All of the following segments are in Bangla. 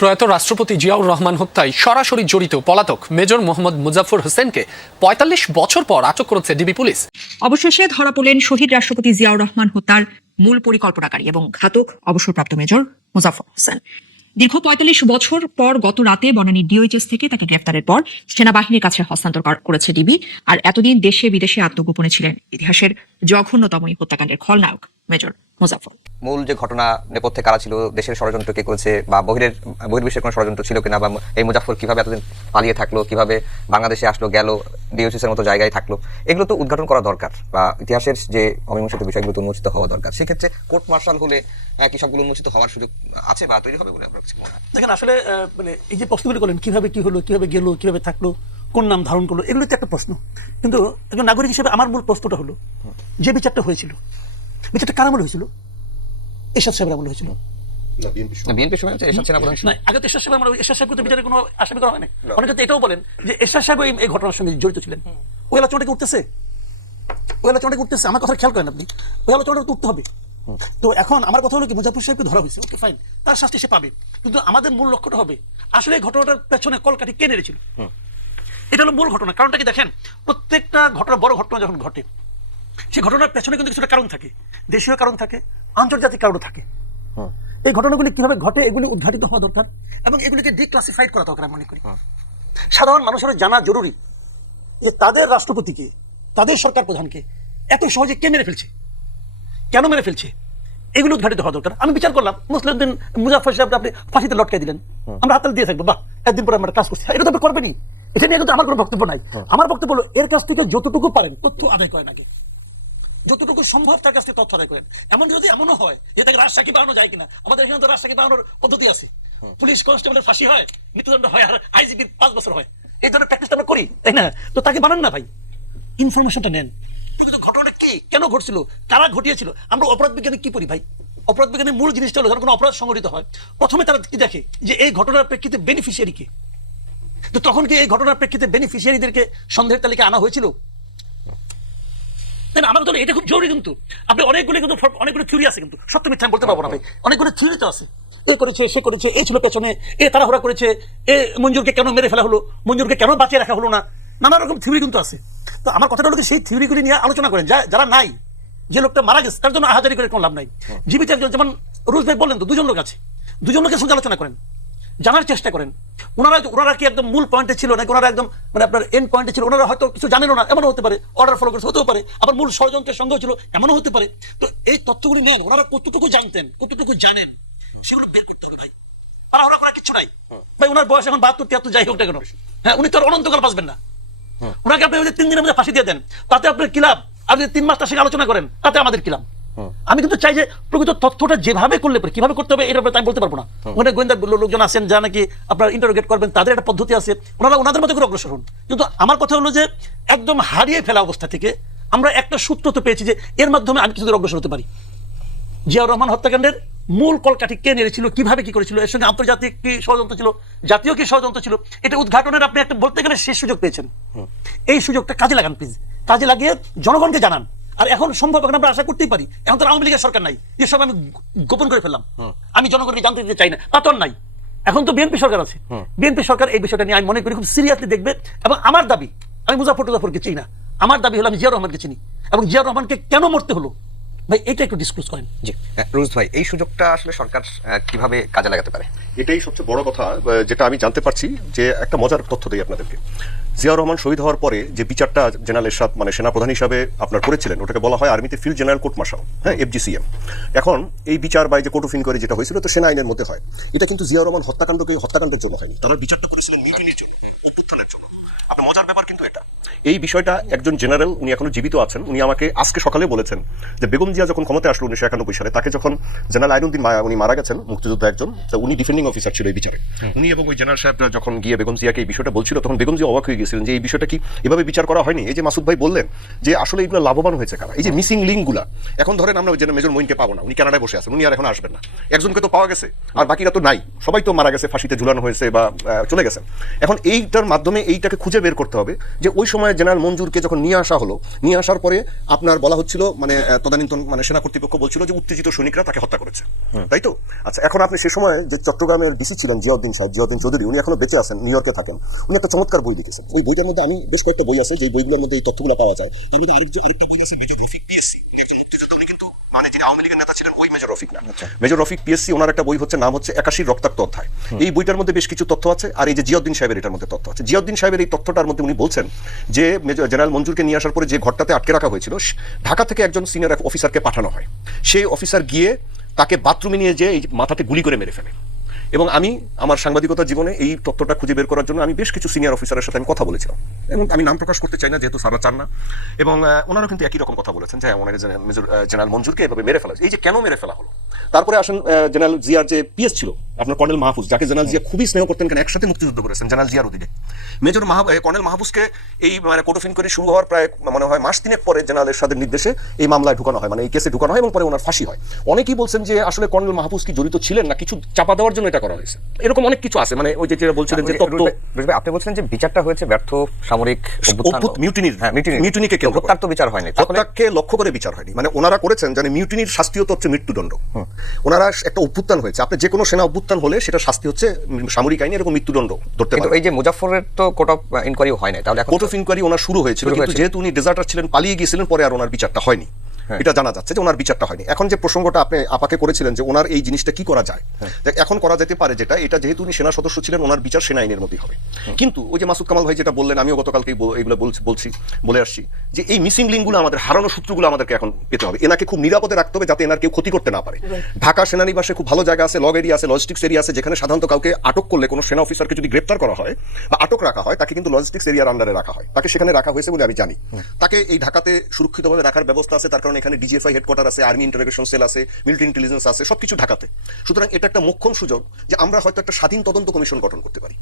প্রয়াত রাষ্ট্রপতি জিয়াউর রহমান হত্যায় সরাসরি জড়িত পলাতক মেজর মোহাম্মদ মুজাফফর হোসেনকে ৪৫ বছর পর আটক করেছে ডিবি পুলিশ। অবশেষে ধরা পড়লেন শহীদ রাষ্ট্রপতি জিয়াউর রহমান হত্যার মূল পরিকল্পনাকারী এবং ঘাতক অবসরপ্রাপ্ত মেজর মুজাফফর হোসেন। দীর্ঘ ৪৫ বছর পর গত রাতে বনানী ডিওএইচএস থেকে তাকে গ্রেফতারের পর সেনাবাহিনীর কাছে হস্তান্তর করেছে ডিবি। আর এতদিন দেশে বিদেশে আত্মগোপনে ছিলেন ইতিহাসের জঘন্যতম এই হত্যাকাণ্ডের খলনায়ক মেজর মুজাফফর। মূল যে ঘটনা নেপথ্যে কারা ছিল, দেশের ষড়যন্ত্র কে করেছে বা বহির্বিশ্বের কোনো ষড়যন্ত্র ছিল কিনা, বা এই মুজাফফর কিভাবে এতদিন পালিয়ে থাকলো, কিভাবে বাংলাদেশে আসলো গেল, ডিওএইচএস এর মতো জায়গায় থাকলো, এগুলো তো উদ্ঘাটন করা দরকার বা ইতিহাসের যে অমীমাংসিত বিষয়গুলো তো উন্মোচিত হওয়া দরকার। সেক্ষেত্রে কোর্ট মার্শাল হলে কি সবগুলো উন্মোচিত হওয়ার সুযোগ আছে বা তৈরি হবে বলে আপনার কাছে মনে হয়? দেখেন, আসলে মানে এই যে প্রশ্নগুলি করলেন, কিভাবে কি হলো, কিভাবে গেল, কিভাবে থাকলো, কোন নাম ধারণ করলো, এগুলো তো একটা প্রশ্ন। কিন্তু একজন নাগরিক হিসেবে আমার মূল প্রশ্নটা হলো, যে বিচারটা হয়েছিল, বিচারটা কার আমলে হয়েছিল? এরশাদ সাহেবের আমলে হয়েছিল। বিএনপির সময় এরশাদ সেনাপ্রধান না, আগে তো এরশাদ সাহেব, আমরা এরশাদ সাহেবকে তো বিচারে কোনো আসামি করা হয় না। অনেকে তো এটাও বলেন যে এরশাদ সাহেব এই ঘটনার সঙ্গে জড়িত ছিলেন। ওই আলোচনাটা উঠতেছে, ওই আলোচনাটা উঠতেছে, আমার কথা খেয়াল করেন আপনি, ওই আলোচনাটা উঠতে হবে। তো এখন আমার কথা হলো কি, মুজাফফর সাহেবকে ধরা হয়েছে, ওকে ফাইন, তার শাস্তি সে পাবে। কিন্তু আমাদের মূল লক্ষ্যটা হবে আসলে এই ঘটনাটার পেছনে কলকাঠি কে নেড়েছিল, এটা হলো মূল ঘটনা। কারণটা কি দেখেন, প্রত্যেকটা ঘটনা, বড় ঘটনা যখন ঘটে, সেই ঘটনার পেছনে কিন্তু কিছুটা কারণ থাকে, দেশীয় কারণ থাকে, আন্তর্জাতিক কারণ থাকে। এই ঘটনাগুলি কিভাবে ঘটে এগুলি উদ্ঘাটিত হওয়া দরকার এবং এগুলিকে ডিক্লাসিফাইড করা দরকার। আমি মনে করি সাধারণ মানুষের জানা জরুরি যে তাদের রাষ্ট্রপতিকে, তাদের সরকার প্রধানকে এত সহজে কে মেরে ফেলছে, কেন মেরে ফেলছে, এগুলো উদ্ঘাটিত হওয়া দরকার। আমি বিচার করলাম, মুসলিমদিন মুজাফফর সাহেব আপনি ফাঁসিতে লটকাই দিলেন, আমরা হাততালি দিয়ে থাকবো, বাহ, একদিন পরে আমরা কাজ করছি। এটা তো আপনি করবেনই, এটা নিয়ে কিন্তু আমার কোনো বক্তব্য নাই। আমার বক্তব্য হলো, এর কাছ থেকে যতটুকু পারেন তথ্য আদায় করেন, আগে যতটুকু সম্ভব তার কাছ থেকে তথ্য আদায় করেন। এমন যদি এমনও হয় যে তাকে রাজশাহী বানানো যায় কিনা, আমাদের এখানে তো রাজশাহী বানানোর পদ্ধতি আছে, পুলিশ কনস্টেবলের ফাঁসি হয়, মৃত্যুদণ্ড হয়, আর আইজিপির 5 বছর হয়। এই ধরনের প্র্যাকটিস আমরা করি, তাই না? তো তাকে বানান না ভাই, ইনফরমেশনটা নেন, ঘটনা কি, কেন ঘটছিল, কারা ঘটিয়েছিল। আমরা অপরাধ বিজ্ঞানে কি পড়ি ভাই? অপরাধ বিজ্ঞানের মূল জিনিসটা হলো, যখন কোনো অপরাধ সংঘটিত হয়, প্রথমে তারা কি দেখে যে এই ঘটনার প্রেক্ষিতে বেনিফিশিয়ারি কে। তো তখন কি এই ঘটনার প্রেক্ষিতে বেনিফিশিয়ারিদেরকে সন্দেহের তালিকায় আনা হয়েছিল? আমার জন্য এটা খুব জরুরি। কিন্তু আপনি অনেকগুলো থিওরি আছে, কিন্তু সত্য মিথ্যা আমি বলতে পারবো না ভাই, অনেকগুলো থিওরি তো আছে। এ করেছে, সে করেছে, এ ছিল পেছনে, এ তাড়াহুড়া করেছে, এ মঞ্জুরকে কেন মেরে ফেলা হলো, মঞ্জুরকে কেন বাঁচিয়ে রাখা হলো না, নানা রকম থিওরি কিন্তু আছে। তো আমার কথাটা হলো সেই থিওরিগুলি নিয়ে আলোচনা করেন। যারা নাই, যে লোকটা মারা গেছে তার জন্য আহাজারি করে কোনো লাভ নাই। জীবিত একজন, যেমন রুশ ভাই বললেন, তো দুজন লোক আছে, দুজন লোকের সঙ্গে আলোচনা করেন, জানার চেষ্টা করেন ওনারা কি একদম মূল পয়েন্টে ছিল নাকি ওনারা একদম মানে আপনার এন্ড পয়েন্টে ছিল, ওনারা হয়তো কিছু জানেন না, এমনও হতে পারে, অর্ডার ফলো করতে হতেও পারে, আবার মূল ষড়যন্ত্রের সঙ্গেও ছিল, এমনও হতে পারে। তো এই তথ্যগুলি নেন, ওনারা কতটুকু জানতেন, কতটুকু জানেন, সেগুলো বের করতে হবে ভাই। ওরা করা কিচ্ছু নাই ভাই, ওনার বয়স এখন 72, 73 যাই হোক না কেন, হ্যাঁ, উনি তো আর অনন্তকাল বাঁচবেন না। ওনাকে আপনি 3 দিনের মধ্যে ফাঁসি দিয়ে দেন, তাতে আপনার কি লাভ? আপনি 3 মাস তার সঙ্গে আলোচনা করেন, তাতে আমাদের কি লাভ? আমি কিন্তু চাই যে প্রকৃত তথ্যটা যেভাবে করলে কিভাবে করতে হবে এটা আমি বলতে পারবো না। ওখানে গোয়েন্দা লোকজন আছেন যারা নাকি আপনার ইন্টারোগেট করবেন, তাদের একটা পদ্ধতি আছে, ওনারা ওনাদের মতো করে অগ্রসর হন। কিন্তু আমার কথা হলো যে একদম হারিয়ে ফেলা অবস্থা থেকে আমরা একটা সূত্র তো পেয়েছি যে এর মাধ্যমে আমি কিছুদের অগ্রসর হতে পারি। জিয়াউর রহমান হত্যাকাণ্ডের মূল কলকাঠি কে নেড়েছিল, কিভাবে কি করেছিল, এর সঙ্গে আন্তর্জাতিক কি ষড়যন্ত্র ছিল, জাতীয় কি ষড়যন্ত্র ছিল, এটা উদ্ঘাটনের আপনি একটা বলতে গেলে শেষ সুযোগ পেয়েছেন। এই সুযোগটা কাজে লাগান প্লিজ, কাজে লাগিয়ে জনগণকে জানান। আর এখন সম্ভব, এখন আমরা আশা করতেই পারি, এখন তো আওয়ামী লীগের সরকার নাই, এসব আমি গোপন করে ফেললাম, আমি জনগণকে জানতে দিতে চাই না, তা তো নাই। এখন তো বিএনপি সরকার আছে, বিএনপি সরকার এই বিষয়টা নিয়ে আমি মনে করি খুব সিরিয়াসলি দেখবে। এবং আমার দাবি, আমি মুজাফফরকে চিনি না, আমার দাবি হলো আমি জিয়াউর রহমানকে চিনি, এবং জিয়াউর রহমানকে কেন মরতে হলো ভাই, এটা একটু ডিসক্লোজ করেন। জি রুজ ভাই, এই সুযোগটা আসলে সরকার কিভাবে কাজে লাগাতে পারে? এটাই সবচেয়ে বড় কথা, যেটা আমি জানতে পারছি। যে একটা মজার তথ্য দিই আপনাদেরকে, জিয়াউর রহমান শহীদ হওয়ার পরে যে বিচারটা জেনারেল এরশাদ মানে সেনাপ্রধান হিসাবে আপনার করেছিলেন, ওটাকে বলা হয় আর্মিতে ফিল্ড জেনারেল কোর্ট মার্শাল, হ্যাঁ, FGCM। এখন এই বিচার বা যে কোর্ট অফ ইনকোয়ারি যেটা হয়েছিল, তো সেনা আইনের মধ্যে হয়। এটা কিন্তু জিয়াউর রহমান হত্যাকাণ্ডের জন্য হয়নি, তারা বিচারটা করেছিলেন মিউটিনির জন্য, অভ্যুত্থানের জন্য। আপনার মজার ব্যাপার কিন্তু এটা, এই বিষয়টা একজন জেনারেল, উনি এখনো জীবিত আছেন, উনি আমাকে আজকে সকালে বলেছেন যে বেগম জিয়া যখন ক্ষমতায় আসলো 1991 সালে, তাকে যখন জেনারেল আইনুদ্দিন উনি মারা গেছেন, মুক্তিযোদ্ধা একজন, তো উনি ডিফেন্ডিং অফিসার ছিল এই বিচারে। উনি এবং ওই জেনারেল সাহেবরা যখন গিয়ে বেগম জিয়াকে এই বিষয়টা বলছিল, তখন বেগম জিয়া অবাক হয়ে গেছিলেন যে এই বিষয়টা কি এভাবে বিচার করা হয়নি। এই যে মাসুদ ভাই বললেন যে আসলে এগুলো লাভবান হয়েছে কারা, এই যে মিসিং লিঙ্কগুলা। এখন ধরেন আমরা ওই মেজর মঈনকে পাবো না, উনি কানাডায় বসে আছেন, উনি আর এখন আসবেন না। একজনকে তো পাওয়া গেছে, আর বাকিরা তো নাই, সবাই তো মারা গেছে, ফাঁসিতে ঝুলানো হয়েছে বা চলে গেছেন। এখন এইটার মাধ্যমে এইটাকে খুঁজে বের করতে হবে যে ওই সময় সময় জেনারেল মঞ্জুরকে যখন নিয়ে আসা হলো, নিয়ে আসার পরে আপনার বলা হচ্ছিল মানে তদানীন্তন মানে সেনা কর্তৃপক্ষ বলছিল যে উত্তেজিত সৈনিকরা তাকে হত্যা করেছে, তাই তো? আচ্ছা, এখন আপনি সে সময় যে চট্টগ্রামের ডিসি ছিলেন জিয়াউদ্দিন সাহেব, জিয়াউদ্দিন চৌধুরী, উনি এখনো বেঁচে আছেন, নিউ ইয়র্কে থাকেন। উনি একটা চমৎকার বই লিখেছেন। ওই বইটার মধ্যে আমি বেশ কয়েকটা বই আছে, যে বইগুলোর মধ্যে এই তথ্যগুলো পাওয়া যায়। তার মধ্যে আরেকটা বই আছে মেজর রফিক পিএসসি, উনি একজন মুক্তিযোদ্ধা, উনি কিন্তু মানে যিনি আওয়ামী লীগের নেতা ছিলেন ওই মেজর রফিক না। মেজর রফিক পিএসসি, ওনার একটা বই হচ্ছে নাম হচ্ছে 81 রক্তাক্ত অধ্যায়। এই বইটার মধ্যে বেশ কিছু তথ্য আছে, আর এই যে জিয়াউদ্দিন সাহেবের এটার মধ্যে তথ্য আছে। জিয়াউদ্দিন সাহেবের এই তথ্যটার মধ্যে উনি বলছেন যে জেনারেল মঞ্জুরকে নিয়ে আসার পরে যে ঘরটাতে আটকে রাখা হয়েছিল, ঢাকা থেকে একজন সিনিয়র অফিসারকে পাঠানো হয়। সেই অফিসার গিয়ে তাকে বাথরুমে নিয়ে যেয়ে এই মাথাতে গুলি করে মেরে ফেলে। এবং আমি আমার সাংবাদিকতা জীবনে এই তথ্যটা খুঁজে বের করার জন্য আমি বেশ কিছু সিনিয়র অফিসারের সাথে আমি কথা বলেছিলাম, এবং আমি নাম প্রকাশ করতে চাই না যেহেতু সারা চান না, এবং ওনারাও কিন্তু একই রকম কথা বলেছেন যে ওনাকে জেনারেল মঞ্জুরকে এভাবে মেরে ফেলা, এই যে কেন মেরে ফেলা হলো। তারপরে আসেন জেনারেল জিয়ার যে পিএস ছিল আপনার কর্নেল মাহফুজ, যাকে জেনারেল জিয়া খুবই স্নেহ করতেন, কেন একসাথে মুক্তিযুদ্ধ করেছেন জেনারেল জিয়ার অধীনে। কর্নেল মাহফুজকে এই মানে কোর্ট অফ ইনকোয়ারি শুরু হওয়ার প্রায় মনে হয় মাস 3 পরে জেনারেল এরশাদের নির্দেশে এই মামলায় ঢুকানো হয়, মানে এই কেসে ঢুকানো হয়, এবং পরে ওনার ফাঁসি হয়। অনেকেই বলছেন যে আসলে কর্নেল মাহফুজ কি জড়িত ছিলেন না কিছু চাপা দেওয়ার জন্য এটা করা হয়েছে, এরকম অনেক কিছু আছে। মানে ওই যে বলছিলেন যে তত্ত্ব, আপনি বলছেন যে বিচারটা হয়েছে ব্যর্থ সামরিক মিউটিনিকে কেন্দ্র করে, হত্যার তো বিচার হয়নি, হত্যাকে লক্ষ্য করে বিচার হয়নি। মানে ওনারা করেছেন জানেন মিউটিনির শাস্তি হচ্ছে মৃত্যুদণ্ড। ওনারা একটা অভ্যুত্থান হয়েছে, আপনি যে কোনো সেনা অভ্যুত্থান হলে সেটা শাস্তি হচ্ছে সামরিক আইনে এরকম মৃত্যুদণ্ড ধরতে পারে। এই যে মুজাফফরের তো কোর্ট অফ ইনকোয়ারি হয় না, তাহলে কোর্ট অফ ইনকোয়ারি ওনার শুরু হয়েছিল, কিন্তু যেহেতু উনি ডেজার্টার ছিলেন, পালিয়ে গিয়েছিলেন, পরে আর ওনার বিচারটা হয়নি। এটা জানা যাচ্ছে যে ওনার বিচারটা হয়নি। এখন যে প্রসঙ্গটা আপনি আপাকে করেছিলেন যে ওনার এই জিনিসটা কি করা যায়, এখন করা যেতে পারে যেটা, এটা যেহেতু উনি সেনা সদস্য ছিলেন, ওনার বিচার সেনা আইনের মধ্যেই হবে। কিন্তু ওই যে মাসুদ কামাল ভাই যেটা বললেন, আমিও গতকালকে এগুলো বলে আসছি যে এই মিসিং লিঙ্কগুলো আমাদের, হারানো সূত্রগুলো আমাদেরকে এখন পেতে হবে। এনাকে খুব নিরাপদে রাখতে হবে যাতে এনার কেউ ক্ষতি করতে না পারে। ঢাকা সেনানিবাসে খুব ভালো জায়গা আছে, লগ এরিয়া আছে, লজিস্টিক্স এরিয়া আছে, যেখানে সাধারণত কাউকে আটক করলে, কোনো সেনা অফিসারকে যদি গ্রেপ্তার করা হয় বা আটক রাখা হয়, তাকে কিন্তু লজিস্টিক্স এরিয়ার আন্ডারে রাখা হয়। তাকে সেখানে রাখা হয়েছে বলে আমি জানি। তাকে এই ঢাকাতে সুরক্ষিতভাবে রাখার ব্যবস্থা আছে, তার কারণে এখানে ডিজিএফআই হেডকোয়ার্টার আছে, আর্মি ইন্টারোগেশন সেল আছে, মিলিটারি ইন্টেলিজেন্স আছে, সবকিছু ঢাকাতে। সুতরাং এটা একটা মোক্ষম সুযোগ যে আমরা হয়তো একটা স্বাধীন তদন্ত কমিশন গঠন করতে পারি।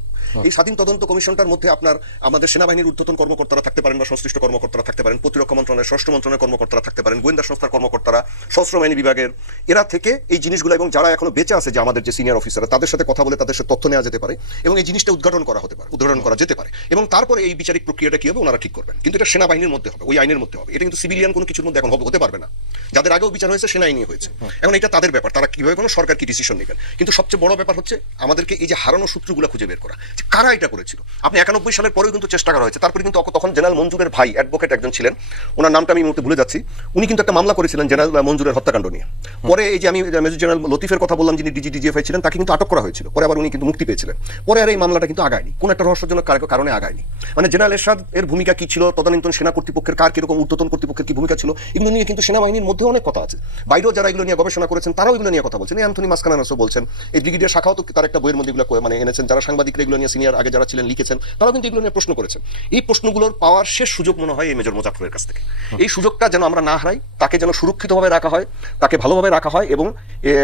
এই স্বাধীন তদন্ত কমিশনটার মধ্যে আপনার আমাদের সেনাবাহিনীর ঊর্ধ্বতন কর্মকর্তারা থাকতে পারেন বা সংশ্লিষ্ট কর্মকর্তারা থাকতে পারেন, প্রতিরক্ষা মন্ত্রণালয়ের, স্বরাষ্ট্র মন্ত্রণালয়ের কর্মকর্তারা থাকতে পারেন, গোয়েন্দা সংস্থার কর্মকর্তারা, সশস্ত্র বাহিনী বিভাগের, এরা থেকে এই জিনিসগুলো, এবং যারা এখনো বেঁচে আছে যে আমাদের যে সিনিয়র অফিসাররা, তাদের সাথে কথা বলে তাদের সাথে তথ্য নেওয়া যেতে পারে, এবং এই জিনিসটা উদ্ঘাটন করা যেতে পারে, এবং তারপরে এই বিচারিক প্রক্রিয়াটা কি হবে ওনারা ঠিক করবেন। কিন্তু এটা সেনাবাহিনীর মধ্যে হবে, ওই আইনের মধ্যে হবে। এটা কিন্তু সিভিলিয়ান কোনো কিছুর মধ্যে এখন হতে পারবে না। যাদের আগেও বিচার হয়েছে সেনা আইনে হয়েছে, এখন এটা তাদের ব্যাপার, তারা কিভাবে কোনো সরকার কি ডিসিশন নেবেন। কিন্তু সবচেয়ে বড় ব্যাপার হচ্ছে আমাদেরকে এই যে হারানো সূত্রগুলো খুঁজে বের করা, যে কারা এটা করেছিল। আপনি 91 সালের পরেও কিন্তু চেষ্টা করা হয়েছে, তারপরে কিন্তু তখন জেনারেল মঞ্জুরের ভাই অ্যাডভোকেট একজন ছিলেন, ওনার নামটা আমি মুহূর্তে ভুলে যাচ্ছি, উনি কিন্তু একটা মামলা করেছিলেন জেনারেল মঞ্জুরের হত্যাকাণ্ড নিয়ে। পরে এই যে আমি মেজর জেনারেল লতিফের কথা বললাম, যিনি ডিজিএফআই ছিলেন, তাকে কিন্তু আটক করা হয়েছিল, পরে আবার উনি কিন্তু মুক্তি পেয়েছিলেন। পরে আর এই মামলাটা কিন্তু আগায়নি, কোন একটা রহস্যজনক কারণে আগায়নি। মানে জেনারেল এরশাদ এর ভূমিকা কি ছিল, তদানীন্তন সেনা কর্তৃপক্ষের কার কিরকম, ঊর্ধ্বতন কর্তৃপক্ষের কি ভূমিকা ছিল, এগুলো নিয়ে কিন্তু সেনাবাহিনীর মধ্যে অনেক কথা আছে। বাইরেও যারা এগুলো নিয়ে গবেষণা করেছেন তারাও এগুলো নিয়ে কথা বলছেন। অ্যান্থনি মাসকানাসও বলছেন, এই ব্রিগেডিয়ার শাখাও তো তার একটা বইয়ের মধ্যে এগুলো মানে এনেছেন। যারা সাংবাদিকরা এগুলো নিয়ে সিনিয়র আগে যারা ছিলেন লিখেছেন, তারাও কিন্তু এগুলো নিয়ে প্রশ্ন করেছেন। এই প্রশ্নগুলোর পাওয়ার শেষ সুযোগ মনে হয় এই মেজর মোজাফফরের কাছ থেকে। এই সুযোগটা যেন আমরা না হারাই, তাকে যেন সুরক্ষিতভাবে রাখা হয়, তাকে ভালোভাবে রাখা হয়, এবং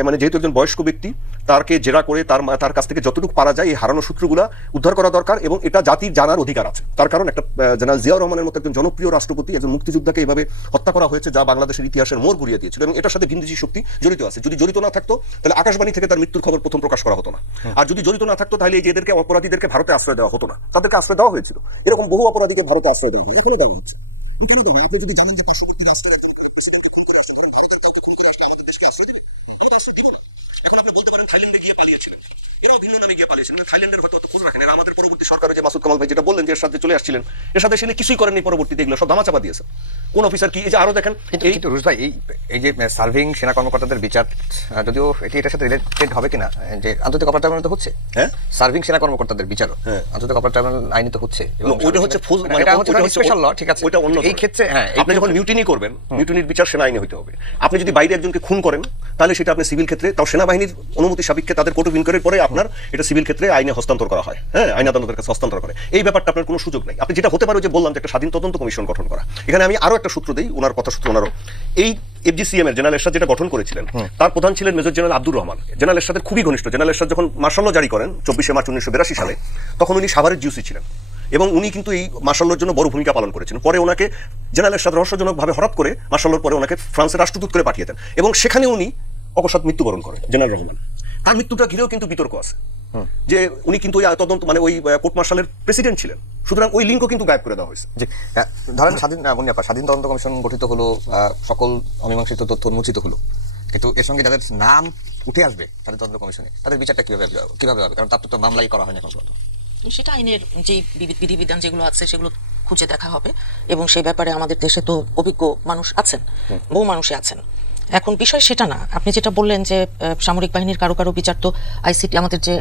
মানে যেহেতু একজন বয়স্ক ব্যক্তি, তাকে জেরা করে তার কাছ থেকে যতটুকু পারা যায় এই হারানো সূত্রগুলো উদ্ধার করা দরকার, এবং এটা জাতির জানার অধিকার আছে। তার কারণ একটা জেনারেল জিয়াউর রহমানের মতো একজন জনপ্রিয় রাষ্ট্রপতি, একজন মুক্তিযোদ্ধাকে এইভাবে হত্যা করা হয়েছে, যা বাংলাদেশের ইতিহাসের মোড় ঘুরিয়ে দিয়েছিল, এবং এটার সাথে ভিনদেশী শক্তি জড়িত আছে। যদি জড়িত না থাকতো তাহলে আকাশবাণী থেকে তার মৃত্যুর খবর প্রথম প্রকাশ করা হতো না। আর যদি জড়িত না থাকতো তাহলে এই যে এদেরকে অপরাধীদেরকে ভারতে আশ্রয় দেওয়া হতো না। তাদেরকে আশ্রয় দেওয়া হয়েছিল, এরকম বহু অপরাধীকে ভারতে আশ্রয় দেওয়া হয়, এখনো দেওয়া হচ্ছে। কেন দেওয়া হয়? আপনি যদি জানেন যে পার্শ্ববর্তী রাষ্ট্রের একজন প্রেসিডেন্টকে খুন করে আসতে পারেন, ভারতের কাউকে খুন করে আসলে আমাদের দেশকে আশ্রয় দেবে? আমরা আশ্রয় দিব না। এখন আপনি বলতে পারেন থাইল্যান্ডে গিয়ে পালিয়েছিলেন, এরাও ভিন্ন নামে গিয়ে পালিয়েছিলেন। থাইল্যান্ডের হয়তো অত খোঁজ রাখেন, এরা আমাদের পরবর্তী সরকারে যে মাসুদ কামাল ভাই যেটা বললেন যে এর সাথে চলে আসছিলেন, এর সাথে এসে কিছুই করেননি, পরবর্তীতে এগুলো সব ধামাচাপা দিয়েছে। কোন অফিসার কি, এই যে আরো দেখেন, কিন্তু রুশ ভাই এই যে সার্ভিং সেনা কর্মকর্তাদের বিচার, যদিও এটার সাথে রিলেটেড হবে কিনা, যে আন্তর্জাতিক অপরাধ ট্রাইব্যুনাল তো হচ্ছে, হ্যাঁ, সার্ভিং সেনা কর্মকর্তাদের বিচারও আন্তর্জাতিক অপরাধ ট্রাইব্যুনাল আইনে তো হচ্ছে, এবং ওইটা হচ্ছে এটা হচ্ছে স্পেশাল ল, ঠিক আছে। ওইটা অন্য এই ক্ষেত্রে, হ্যাঁ, আপনি যখন মিউটিনি করবেন, মিউটিনির বিচার সেনা আইনে হইতে হবে। আপনি যদি বাইরে একজনকে খুন করেন তাহলে সেটা আপনি সিভিল ক্ষেত্রে, তাও সেনাবাহিনীর অনুমতি সাপেক্ষে তাদের কোর্ট অফ ইনকোয়ারির পরে আপনার এটা সিভিল ক্ষেত্রে আইনে হস্তান্তর করা হয়, হ্যাঁ, আইন আদালতের কাছে হস্তান্তর করে। এই ব্যাপারটা আপনার কোনো সুযোগ নেই। আপনি যেটা হতে পারে যে বললাম যে একটা স্বাধীন তদন্ত কমিশন গঠন করা। এখানে আমি আরো একটা সূত্র দেই, ওনার কথা সূত্র ওনারও। এই এফজিসিএম এর জেনারেল এরশাদ যেটা গঠন করেছিলেন, তার প্রধান ছিলেন major general Abdur Rahman, general এরশাদের খুবই ঘনিষ্ঠ। জেনারেল এরশাদ যখন মার্শাল ল জারি করেন 24 মার্চ 1982 সালে, তখন উনি সাভারের জিওসি ছিলেন, এবং উনি কিন্তু এই মার্শাল লর জন্য বড় ভূমিকা পালন করেছেন। পরে ওনাকে জেনারেল এরশাদ রহস্যজনকভাবে হঠাৎ করে মার্শাল লর পরে ওনাকে ফ্রান্সের রাষ্ট্রদূত করে পাঠিয়ে দেন, এবং সেখানে উনি অকস্মাৎ মৃত্যুবরণ করেন জেনারেল রহমান। তার মৃত্যুটা ঘিরেও কিন্তু বিতর্ক আছে। যে উনি কিন্তু ওই তদন্ত মানে ওই কোর্ট মার্শালের প্রেসিডেন্ট ছিলেন, সুতরাং ওই লিঙ্কও কিন্তু গায়েব করে দেওয়া হয়েছে। জি, ধরেন স্বাধীন তদন্ত কমিশন গঠিত হলো, সকল অমীমাংসিত তথ্য উন্মোচিত হলো, কিন্তু এর সঙ্গে যাদের নাম উঠে আসবে স্বাধীন তদন্ত কমিশনে তাদের বিচারটা কিভাবে হবে? কারণ তার তো মামলাই করা হয়নি এখন পর্যন্ত। সেটা আইনের যে বিধিবিধান যেগুলো আছে সেগুলো খুঁজে দেখা হবে, এবং সেই ব্যাপারে আমাদের দেশে তো অভিজ্ঞ মানুষ আছেন, বহু মানুষই আছেন। এখন বিষয় সেটা না, আপনি যেটা বললেন যে সামরিক বাহিনীর কারো কারো বিচার তো আইসিটি আমাদের যে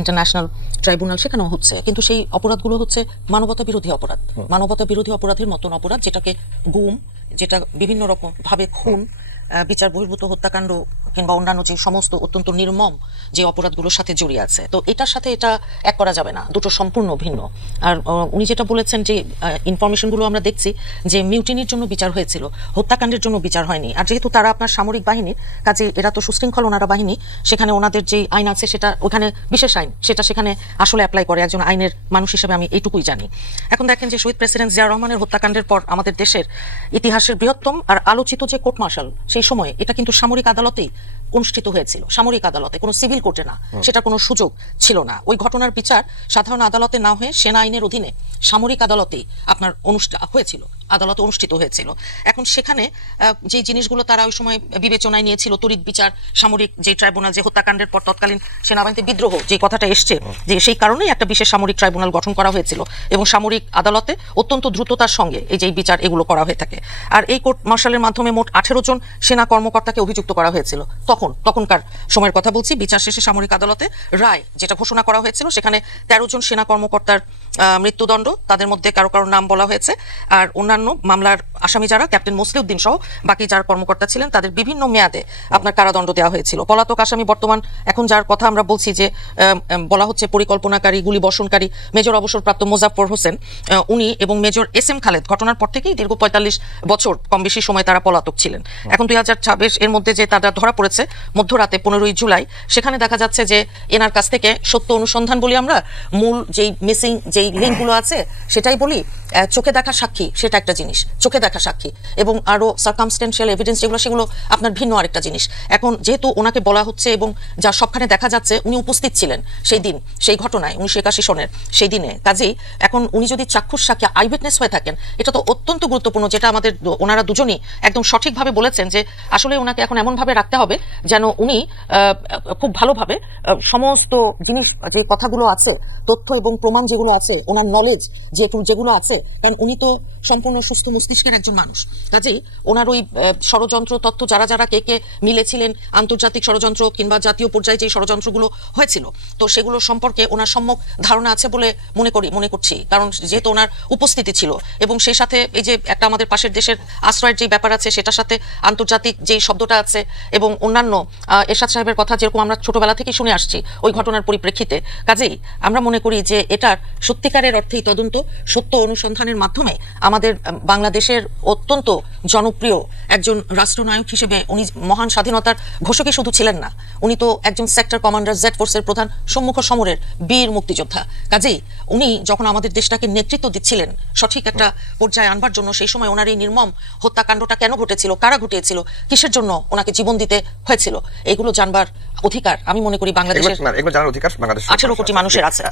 ইন্টারন্যাশনাল ট্রাইব্যুনাল সেখানেও হচ্ছে, কিন্তু সেই অপরাধগুলো হচ্ছে মানবতা বিরোধী অপরাধ, মানবতা বিরোধী অপরাধের মতন অপরাধ, যেটাকে গুম, যেটা বিভিন্ন রকম ভাবে খুন, বিচার বহির্ভূত হত্যাকাণ্ড কিংবা অন্যান্য যে সমস্ত অত্যন্ত নির্মম যে অপরাধগুলোর সাথে জড়িয়ে আছে। তো এটার সাথে এটা এক করা যাবে না, দুটো সম্পূর্ণ ভিন্ন। আর উনি যেটা বলেছেন যে ইনফরমেশনগুলো আমরা দেখছি যে মিউটিনির জন্য বিচার হয়েছিল, হত্যাকাণ্ডের জন্য বিচার হয়নি। আর যেহেতু তারা আপনার সামরিক বাহিনীর কাজে, এরা তো সুশৃঙ্খল ওনারা বাহিনী, সেখানে ওনাদের যে আইন আছে সেটা ওখানে বিশেষ আইন, সেটা সেখানে আসলে অ্যাপ্লাই করে। একজন আইনের মানুষ হিসেবে আমি এইটুকুই জানি। এখন দেখেন যে শহীদ প্রেসিডেন্ট জিয়া রহমানের হত্যাকাণ্ডের পর আমাদের দেশের ইতিহাসের বৃহত্তম আর আলোচিত যে কোর্ট মার্শাল, সেই সময় এটা কিন্তু সামরিক আদালতেই অনুষ্ঠিত হয়েছিল, সামরিক আদালতে, কোনো সিভিল কোর্টে না, সেটা কোনো সুযোগ ছিল না। ওই ঘটনার বিচার সাধারণ আদালতে না হয়ে সেনা আইনের অধীনে সামরিক আদালতেই আপনার আদালতে অনুষ্ঠিত হয়েছিল। এখন সেখানে যে জিনিসগুলো তারা ওই সময় বিবেচনায় নিয়েছিল, তড়িৎ বিচার, সামরিক যে ট্রাইব্যুনাল, যে হত্যাকাণ্ডের পর তৎকালীন সেনাবাহিনীতে বিদ্রোহ যে কথাটা এসছে, যে সেই কারণেই একটা বিশেষ সামরিক ট্রাইব্যুনাল গঠন করা হয়েছিল, এবং সামরিক আদালতে অত্যন্ত দ্রুততার সঙ্গে এই যে বিচার এগুলো করা হয়ে থাকে। আর এই কোর্ট মার্শালের মাধ্যমে মোট 18 জন সেনা কর্মকর্তাকে অভিযুক্ত করা হয়েছিল। তখনকার সময়ের কথা বলছি। বিচার শেষে সামরিক আদালতে রায় যেটা ঘোষণা করা হয়েছিল, সেখানে 13 জন সেনা কর্মকর্তার মৃত্যুদণ্ড, তাদের মধ্যে কারো কারো নাম বলা হয়েছে। আর অন্যান্য মামলার আসামি যারা ক্যাপ্টেন মসলিউদ্দিন সহ বাকি যারা কর্মকর্তা ছিলেন তাদের বিভিন্ন মেয়াদে আপনার কারাদণ্ড দেওয়া হয়েছিল। পলাতক আসামি বর্তমান এখন যার কথা আমরা বলছি যে বলা হচ্ছে পরিকল্পনাকারী, গুলি বর্ষণকারী মেজর অবসরপ্রাপ্ত মোজাফফর হোসেন, উনি এবং মেজর SM খালেদ ঘটনার পর থেকেই দীর্ঘ 45 বছর কম বেশি সময় তারা পলাতক ছিলেন। এখন 2026 এর মধ্যে যে তারা ধরা পড়েছে মধ্যরাতে 15ই জুলাই, সেখানে দেখা যাচ্ছে যে এনার কাছ থেকে সত্য অনুসন্ধান বলি আমরা, মূল যেই মিসিং যেই লিঙ্কগুলো আছে সেটাই বলি, চোখে দেখা সাক্ষী সেটা একটা জিনিস, চোখে দেখা সাক্ষী, এবং আরো সার্কামস্টেন্সিয়াল এভিডেন্স যেগুলো, সেগুলো আপনার ভিন্ন আরেকটা জিনিস। এখন যেহেতু ওনাকে বলা হচ্ছে এবং যা সবখানে দেখা যাচ্ছে উনি উপস্থিত ছিলেন সেই দিন, সেই ঘটনায় 1981 সনের সেই দিনে, কাজেই এখন উনি যদি চাক্ষুষ সাক্ষী আই উইটনেস হয়ে থাকেন, এটা তো অত্যন্ত গুরুত্বপূর্ণ, যেটা আমাদের ওনারা দুজনই একদম সঠিকভাবে বলেছেন যে আসলে ওনাকে এখন এমনভাবে রাখতে হবে যেন উনি খুব ভালোভাবে সমস্ত জিনিস, যে কথাগুলো আছে, তথ্য এবং প্রমাণ যেগুলো আছে, ওনার নলেজ যেগুলো আছে, কারণ উনি তো সম্পূর্ণ সুস্থ মস্তিষ্কের একজন মানুষ, কাজেই ওনার ওই ষড়যন্ত্র তথ্য যারা কে মিলেছিলেন, আন্তর্জাতিক ষড়যন্ত্র কিংবা জাতীয় পর্যায়ে যে ষড়যন্ত্রগুলো হয়েছিল, তো সেগুলো সম্পর্কে ওনার সম্যক ধারণা আছে বলে মনে করছি, কারণ যেহেতু ওনার উপস্থিতি ছিল, এবং সেই সাথে এই যে একটা আমাদের পাশের দেশের আশ্রয়ের যে ব্যাপার আছে সেটার সাথে আন্তর্জাতিক যেই শব্দটা আছে, এবং অন্যান্য এরশাদ সাহেবের কথা যেরকম আমরা ছোটবেলা থেকে শুনে আসছি ওই ঘটনার পরিপ্রেক্ষিতে, কাজেই আমরা মনে করি যে এটার সত্যিকারের অর্থেই তদন্ত, সত্য অনুসন্ধানের মাধ্যমে আমাদের বাংলাদেশের অত্যন্ত জনপ্রিয় একজন রাষ্ট্রনায়ক হিসেবে উনি মহান স্বাধীনতার ঘোষকই শুধু ছিলেন না, উনি তো একজন সেক্টর কমান্ডার, জেড ফোর্সের প্রধান, সম্মুখ সমরের বীর মুক্তিযোদ্ধা। কাজেই উনি যখন আমাদের দেশটাকে নেতৃত্ব দিচ্ছিলেন সঠিক একটা পর্যায়ে আনবার জন্য, সেই সময় ওনার এই নির্মম হত্যাকাণ্ডটা কেন ঘটেছিল, কারা ঘটিয়েছিল, কিসের জন্য ওনাকে জীবন দিতে হয়েছিল, এগুলো জানবার অধিকার আমি মনে করি বাংলাদেশের এগুলো জানার অধিকার বাংলাদেশ 18 কোটি মানুষের আছে।